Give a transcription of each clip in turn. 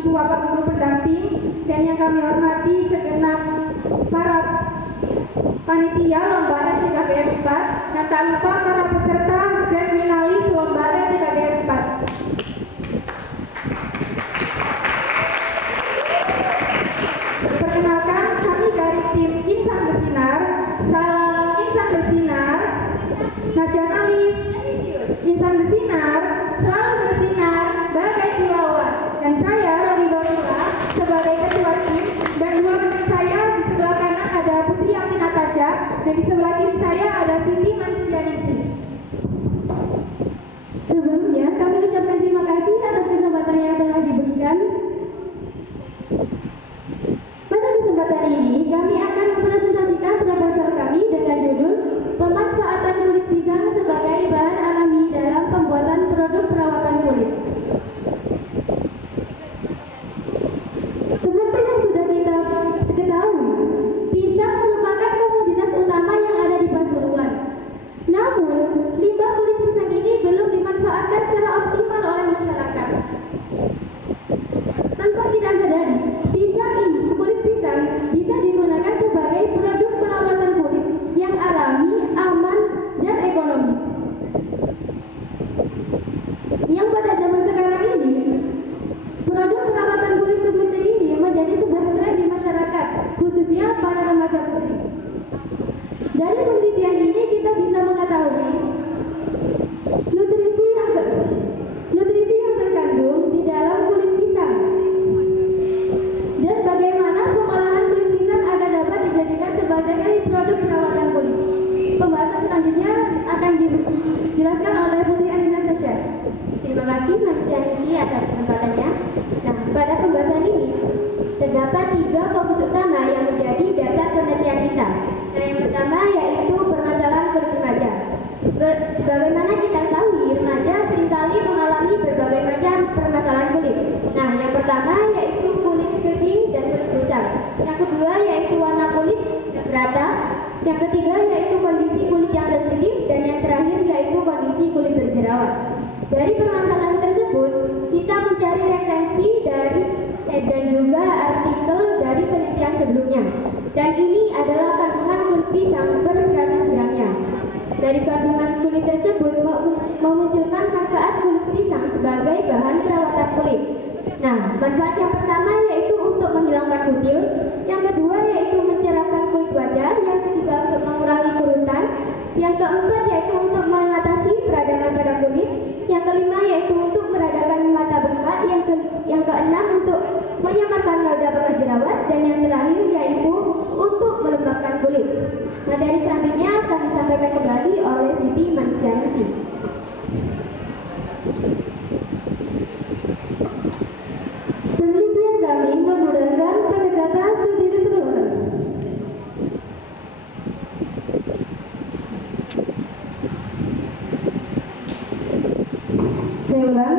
Ibu Bapak Guru pendamping, dan yang kami hormati segenap para panitia lomba LCKBM 4, dan tak lupa para peserta dan finalis lomba LCKBM 4. Perkenalkan, kami dari tim Insan Bersinar, salam Insan Bersinar, nasionalis, Insan Bersinar, selalu bersinar, bagai kilauan. Dan saya, Roli Bamula, sebagai ketua tim, dan dua rekan saya di sebelah kanan ada Putri Ati Natasha, dan di sebelah kiri saya ada Siti Mansianingsi. Sebelumnya, kami ucapkan terima kasih atas kesempatan yang telah diberikan. Pada kesempatan ini, kami akan mempresentasikan proposal kami dengan judul Pemanfaatan kulit pisang sebagai bahan alami dalam pembuatan produk perawatan kulit. Seperti yang sudah kita ketahui, pisang merupakan komoditas utama yang ada di Pasuruan. Namun, limbah kulit pisang ini belum dimanfaatkan secara optimal oleh masyarakat. Tanpa kita sadari, kulit pisang bisa digunakan sebagai produk perawatan kulit yang alami, aman, dan ekonomis. Yang pada zaman sekarang ini, produk perawatan kulit seperti ini menjadi sebuah tren di masyarakat, khususnya para remaja putri. Dari penelitian ini kita bisa mengetahui nutrisi yang terkandung di dalam kulit pisang dan bagaimana pengolahan kulit pisang agar dapat dijadikan sebagai produk perawatan kulit. Pembahasan selanjutnya akan dijelaskan oleh Putri Ati Natasha. Terima kasih Mas Tianisi atas kesempatannya. Nah, pada pembahasan ini terdapat 3 fokus utama yang menjadi dasar penelitian kita. Nah, yang pertama yaitu permasalahan kulit remaja. Sebagaimana kita ketahui, remaja seringkali mengalami berbagai macam permasalahan kulit. Nah, yang pertama yaitu kulit kering dan kulit gusar. Yang kedua yaitu warna kulit yang rata. Yang ketiga yaitu kondisi kulit yang sensitif, dan yang terakhir yaitu kondisi kulit berjerawat. Dari permasalahan tersebut, kita mencari referensi dan juga artikel dari penelitian sebelumnya. Dan ini adalah kandungan kulit pisang per 100 gramnya. Dari kandungan kulit tersebut memunculkan manfaat kulit pisang sebagai bahan perawatan kulit. Nah, manfaat yang pertama yaitu untuk menghilangkan kutil, yang kedua yaitu mencerahkan kulit wajah, yang ketiga untuk mengurangi kerutan, yang keempat yaitu untuk mengatasi peradangan pada kulit, yang kelima yaitu untuk meredakan mata bengkak, yang keenam untuk menyamarkan noda bekas jerawat, dan yang terakhir yaitu untuk melembabkan kulit. Materi selanjutnya akan disampaikan kembali oleh Siti Mansianingsi. Penelitian kami menggunakan pendekatan studi literatur. Saya ulang.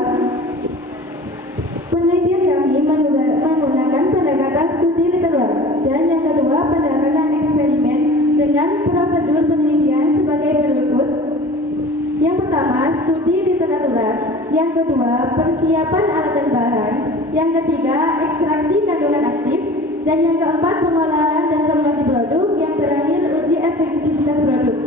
Penelitian kami menggunakan pendekatan studi literatur, dan yang kedua pendekatan eksperimen dengan prosedur penelitian sebagai berikut. Yang pertama, studi literatur. Yang kedua, persiapan alat dan bahan. Yang ketiga, ekstraksi kandungan aktif. Dan yang keempat, pengolahan dan formulasi produk. Yang terakhir, uji efektivitas produk.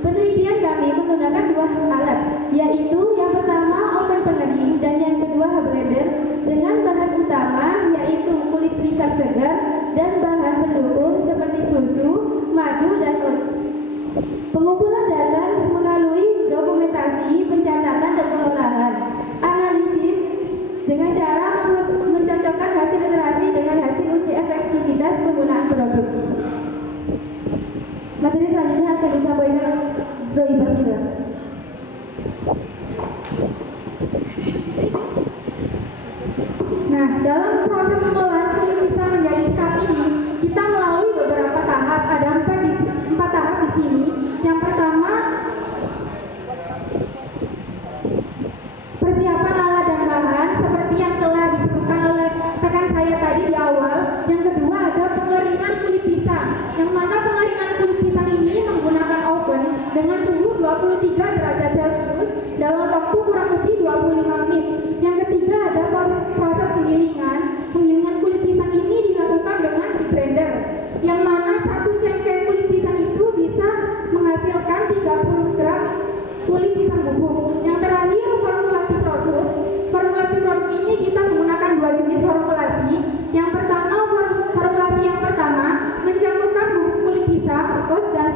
Penelitian kami menggunakan 2 alat, yaitu yang pertama oven pengering dan yang kedua blender, dengan bahan utama yaitu kulit pisang segar dan bahan pendukung seperti susu, madu, dan oat. Pengumpulan data melalui dokumentasi, pencatatan, dan pengolahan. Analisis dengan cara mencocokkan hasil literasi dengan hasil uji efektivitas penggunaan produk. Materi selanjutnya akan disampaikan Doi Bamila. Nah, dalam proses pengolahan kulit pisang menjadi scrub ini, kita melalui beberapa tahap. Ada 4 tahap di sini. Yang pertama,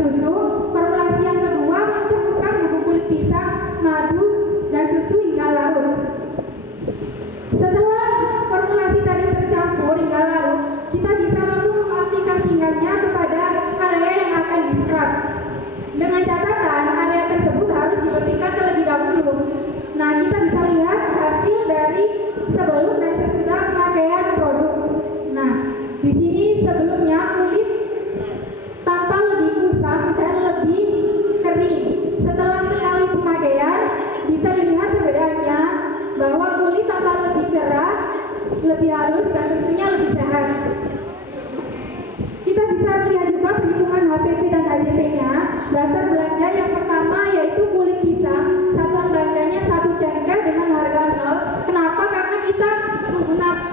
susu. Formulasi yang kedua mencampurkan bubuk kulit pisang, madu, dan susu hingga larut. Setelah formulasi tadi tercampur hingga larut, kita bisa langsung mengaplikasikannya kepada area yang akan di-scrub. Dengan catatan area tersebut harus dibersihkan terlebih dahulu. Nah, kita bisa lihat hasil dari sebelum dan sesudah pemakaian produk. Nah, di sini sebelumnya kulit tampak lebih kusam dan lebih kering. Setelah sekali pemakaian, bisa dilihat perbedaannya bahwa kulit tampak lebih cerah, lebih halus, dan tentunya lebih sehat. Kita bisa lihat juga perhitungan HPP dan HJP-nya. Dasar belanja yang pertama yaitu kulit pisang, satuan belanjanya 1 cengkeh dengan harga 0. Kenapa? Karena kita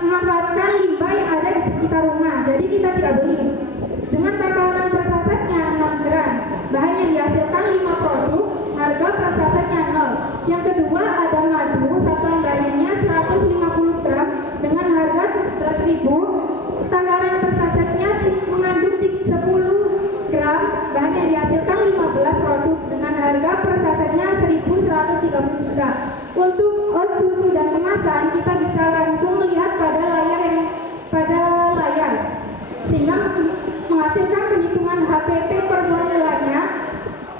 memanfaatkan limbah yang ada di sekitar rumah, jadi kita tidak beli. Dengan takaran per sasetnya 6 gram, bahan yang dihasilkan 5 produk, harga per sasetnya 0. Yang kedua ada madu, satuan belanjanya 150 gram dengan harga 17.000. Takaran per sasetnya mengandung 10 gram, bahan yang dihasilkan 15 produk dengan harga per sasetnya 1.133. Untuk oat, susu, dan kemasan kita bisa langsung melihat pada layar sehingga menghasilkan perhitungan HPP per formulanya.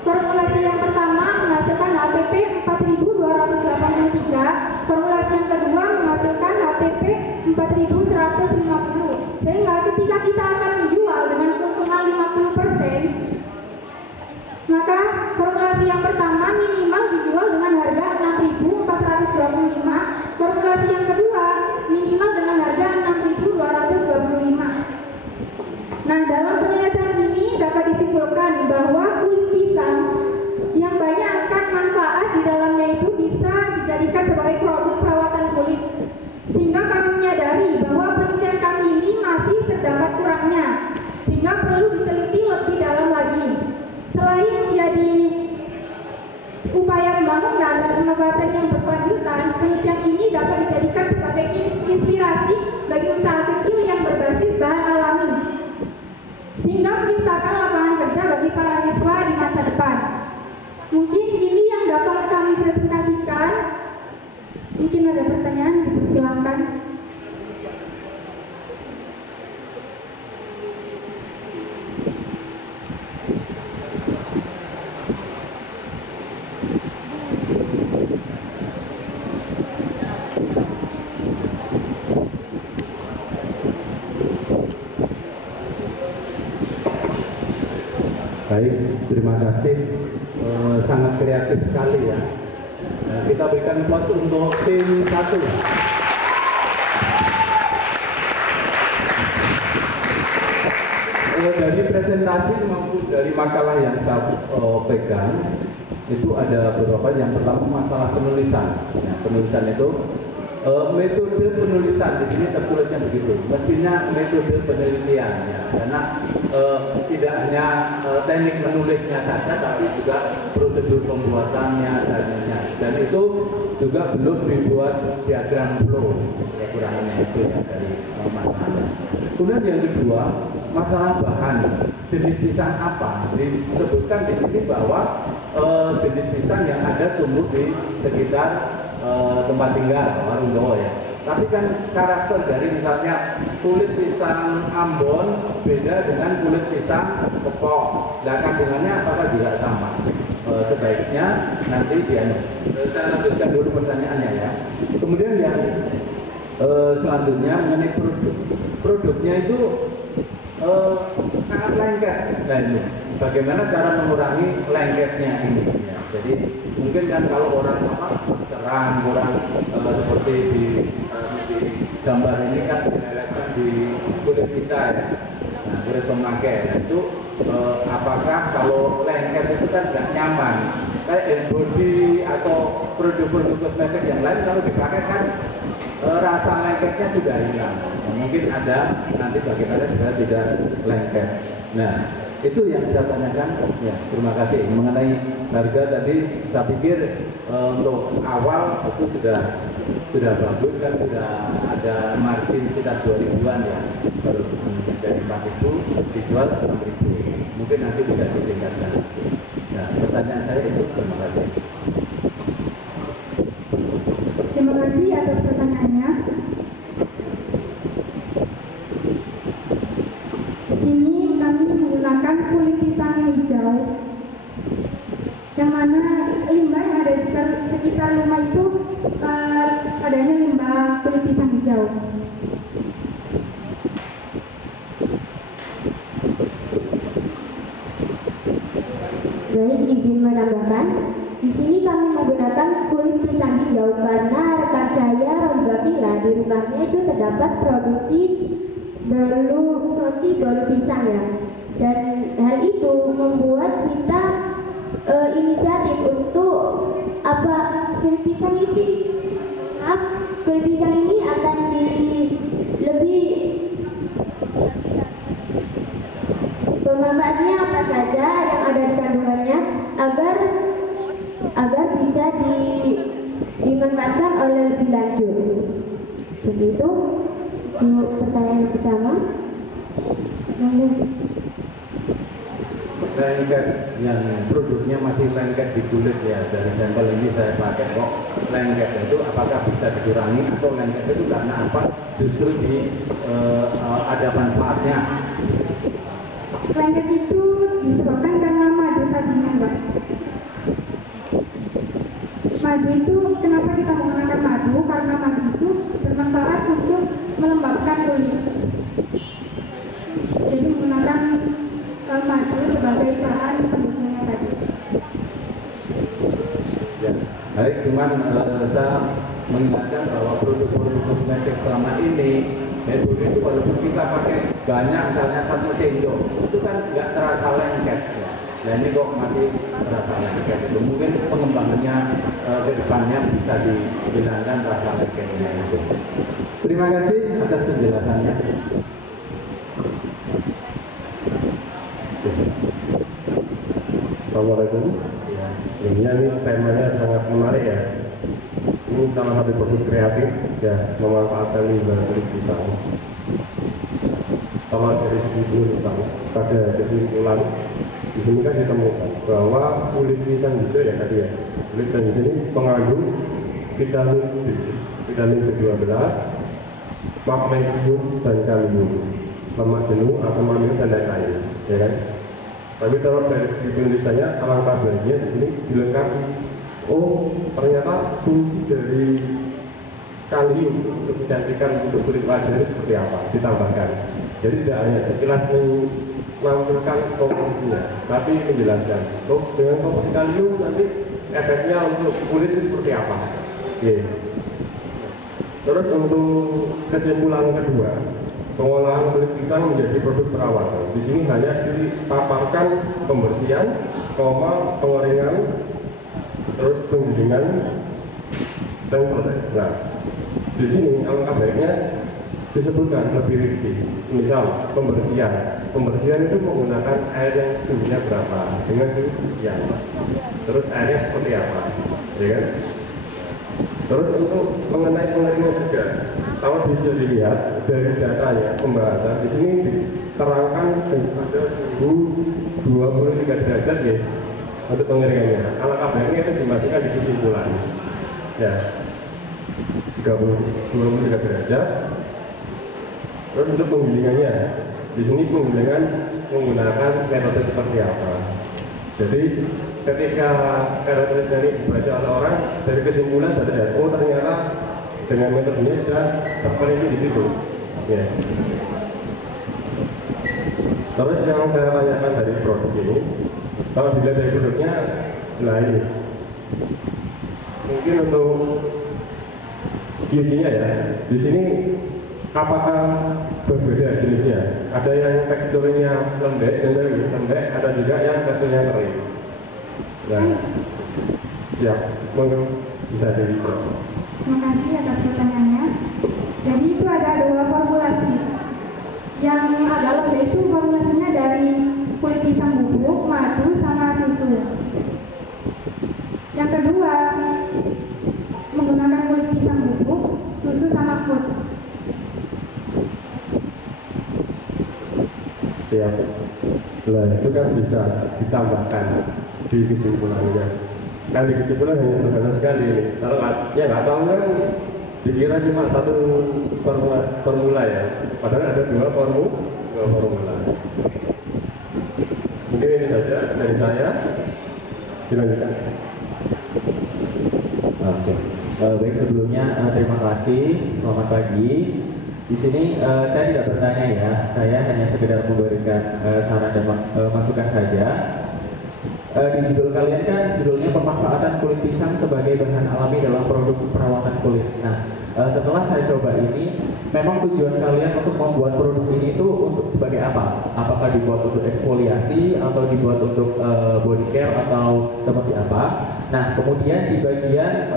Formulasi yang pertama menghasilkan HPP 4.283, formulasi yang kedua menghasilkan HPP 4.150. Sehingga ketika kita akan menjual dengan keuntungan 50%, maka formulasi yang pertama minimal dijual dengan harga 6.425, formulasi yang kedua minimal dengan harga 6.225. Nah, dalam penelitian ini dapat disimpulkan bahwa kulit pisang yang banyak akan manfaat di dalamnya itu bisa dijadikan sebagai produk perawatan kulit. Sehingga kami menyadari bahwa penelitian kami ini masih terdapat kurangnya, sehingga perlu diteliti lebih dalam lagi. Selain menjadi upaya pembangunan dan pemanfaatan yang berkelanjutan, penelitian ini dapat dijadikan sebagai inspirasi bagi usaha kecil yang berbasis bahan alami, sehingga menciptakan lapangan kerja bagi para siswa di masa depan. Mungkin ini yang dapat kami presentasikan. Mungkin ada pertanyaan, silakan. Baik, terima kasih. Sangat kreatif sekali ya. Nah, kita berikan aplaus untuk tim 1. Dari presentasi maupun dari makalah yang saya pegang, itu ada beberapa. Yang pertama masalah penulisan. Nah, penulisan itu metode penulisan di sini tertulisnya begitu. Mestinya metode penelitian ya, karena tidak hanya teknik menulisnya saja, tapi juga prosedur pembuatannya dan itu juga belum dibuat diagram flow ya, kurangnya itu ya dari masalah. Kemudian yang kedua masalah bahan, jenis pisang apa? Disebutkan di sini bahwa jenis pisang yang ada tumbuh di sekitar tempat tinggal warung Dowo ya. Tapi kan karakter dari misalnya kulit pisang Ambon beda dengan kulit pisang Kepok. Nah, kandungannya apakah juga sama? Sebaiknya nanti saya lanjutkan dulu pertanyaannya ya. Kemudian yang selanjutnya mengenai produknya itu sangat lengket. Nah, ini bagaimana cara mengurangi lengketnya ini ya. Jadi mungkin kan kalau orang sekarang kurang seperti di gambar ini kan dilelehkan di kulit kita ya. Nah, kulit pemakai. Nah, itu apakah kalau lengket itu kan nggak nyaman? Kayak Embody atau produk-produk kosmetik yang lain kalau dipakai kan rasa lengketnya sudah hilang. Nah, mungkin ada nanti bagaimana supaya tidak lengket. Nah, itu yang saya tanyakan. Ya, terima kasih. Mengenai harga tadi, saya pikir untuk awal itu sudah bagus kan, sudah ada margin sekitar 2.000-an ya. Baru dari 4.000 dijual 6.000. Mungkin nanti bisa ditingkatkan. menggunakan kulit pisang hijau, yang mana limbah yang ada di sekitar rumah itu adanya limbah kulit pisang hijau. Baik, izin menambahkan, di sini kami menggunakan kulit pisang hijau karena rekan saya Roy Bakila di rumahnya itu terdapat produksi roti bolu pisang ya. Dan hal itu membuat kita inisiatif untuk kulit pisang ini akan lebih pemanfaatnya apa saja yang ada di kandungannya agar bisa dimanfaatkan oleh lebih lanjut. Begitu pertanyaan pertama. Lengket yang produknya masih lengket di kulit ya, dari sampel ini saya pakai kok lengket itu apakah bisa dikurangi atau lengket itu karena apa? Justru ada manfaatnya. Lengket itu disebabkan karena madu tadinya, Mbak. Madu itu kenapa kita menggunakan madu? Karena madu itu bermanfaat untuk melembabkan kulit. Jadi menggunakan madu sebagai bahan pendukungnya tadi. Ya, baik, cuman saya mengingatkan bahwa produk-produk kosmetik selama ini metode itu walaupun kita pakai banyak, misalnya 1 sendok itu kan nggak terasa lengket ya. Nah ini kok masih terasa lengket itu mungkin pengembangannya ke depannya bisa dihilangkan rasa lengketnya itu. Terima kasih atas penjelasannya. Assalamualaikum. Sebenarnya ini temanya sangat menarik ya. Ini salah satu produk kreatif ya, memanfaatkan limbah kulit pisang. Kalau dari segi kulit pisang, pada kesimpulan di sini kan ditemukan bahwa kulit pisang hijau ya tadi ya, kulit pisang di sini mengandung vitamin B, vitamin B12, magnesium dan kalium, lemak jenuh, asam amino dan lain-lain, ya kan? Tapi kalau dari segi penulisannya, alangkah baiknya di sini dilengkapi. Oh, ternyata fungsi dari kalium untuk kecantikan untuk kulit wajah itu seperti apa? Ditambahkan. Jadi tidak hanya sekilas menampilkan komposisinya, tapi menjelaskan. Oh, dengan komposisi kalium nanti efeknya untuk kulit itu seperti apa? Yeah. Terus untuk kesimpulan kedua, pengolahan kulit pisang menjadi produk perawatan. Di sini hanya dipaparkan pembersihan, pengeringan, terus penggilingan dan selesai. Nah, di sini alangkah baiknya disebutkan lebih rinci. Misal pembersihan itu menggunakan air yang suhunya berapa dengan suhu sekian. Terus airnya seperti apa, ya kan? Terus untuk mengenai pengeringan juga, kalau bisa dilihat dari datanya pembahasan di sini diterangkan ada suhu 23 derajat ya untuk pengeringannya. Alangkah baiknya itu dimasukkan di kesimpulan. Ya, 23 derajat. Terus untuk penggilingannya, di sini penggilingan menggunakan metode seperti apa? Jadi ketika karakteristik ini dibaca oleh orang, dari kesimpulan sudah ada, oh ternyata dengan metodenya sudah terperinci di situ. Ya. Terus yang saya tanyakan dari produk ini, kalau dilihat dari produknya, nah ini mungkin untuk QC-nya ya, di sini apakah berbeda jenisnya? Ada yang teksturnya lembek, ada juga yang teksturnya kering. Nah, siap, monggo bisa dilihat. Terima kasih atas pertanyaannya. Jadi itu ada 2 formulasi. Yang agak lembek itu formulasinya dari kulit pisang bubuk, madu, sama susu. Yang kedua, menggunakan kulit pisang bubuk, susu, sama food. Siap. Nah, itu kan bisa ditambahkan di kesimpulannya. Kan di kesimpulan hanya sederhana sekali ini. Kalau ya nggak tahu kan dikira cuma satu formula ya. Padahal ada dua formula. Dilanjutkan. Oke. Baik, sebelumnya terima kasih. Selamat pagi. Di sini saya tidak bertanya ya, saya hanya sekedar memberikan saran dan masukan saja. Di judul kalian kan judulnya pemanfaatan kulit pisang sebagai bahan alami dalam produk perawatan kulit. Nah, setelah saya coba ini, memang tujuan kalian untuk membuat produk ini itu untuk sebagai apa? Apakah dibuat untuk eksfoliasi atau dibuat untuk body care atau seperti apa? Nah, kemudian di bagian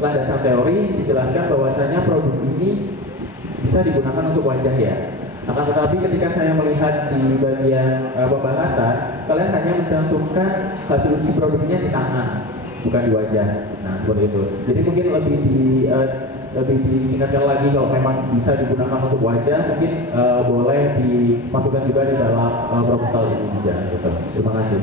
landasan teori dijelaskan bahwasanya produk ini bisa digunakan untuk wajah ya. Akan tetapi ketika saya melihat di bagian pembahasan, kalian hanya mencantumkan hasil uji produknya di tangan, bukan di wajah. Nah, seperti itu. Jadi mungkin lebih ditingkatkan lagi kalau memang bisa digunakan untuk wajah, mungkin boleh dimasukkan juga di dalam proposal ini juga. Gitu. Terima kasih.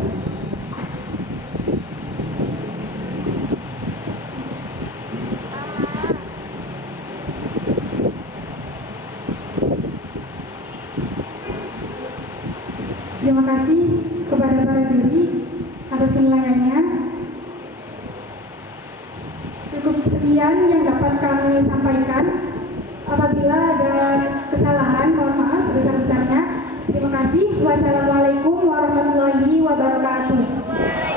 Terima kasih kepada para juri atas penilaiannya. Cukup sekian yang dapat kami sampaikan. Apabila ada kesalahan, mohon maaf sebesar-besarnya. Terima kasih. Wassalamualaikum warahmatullahi wabarakatuh.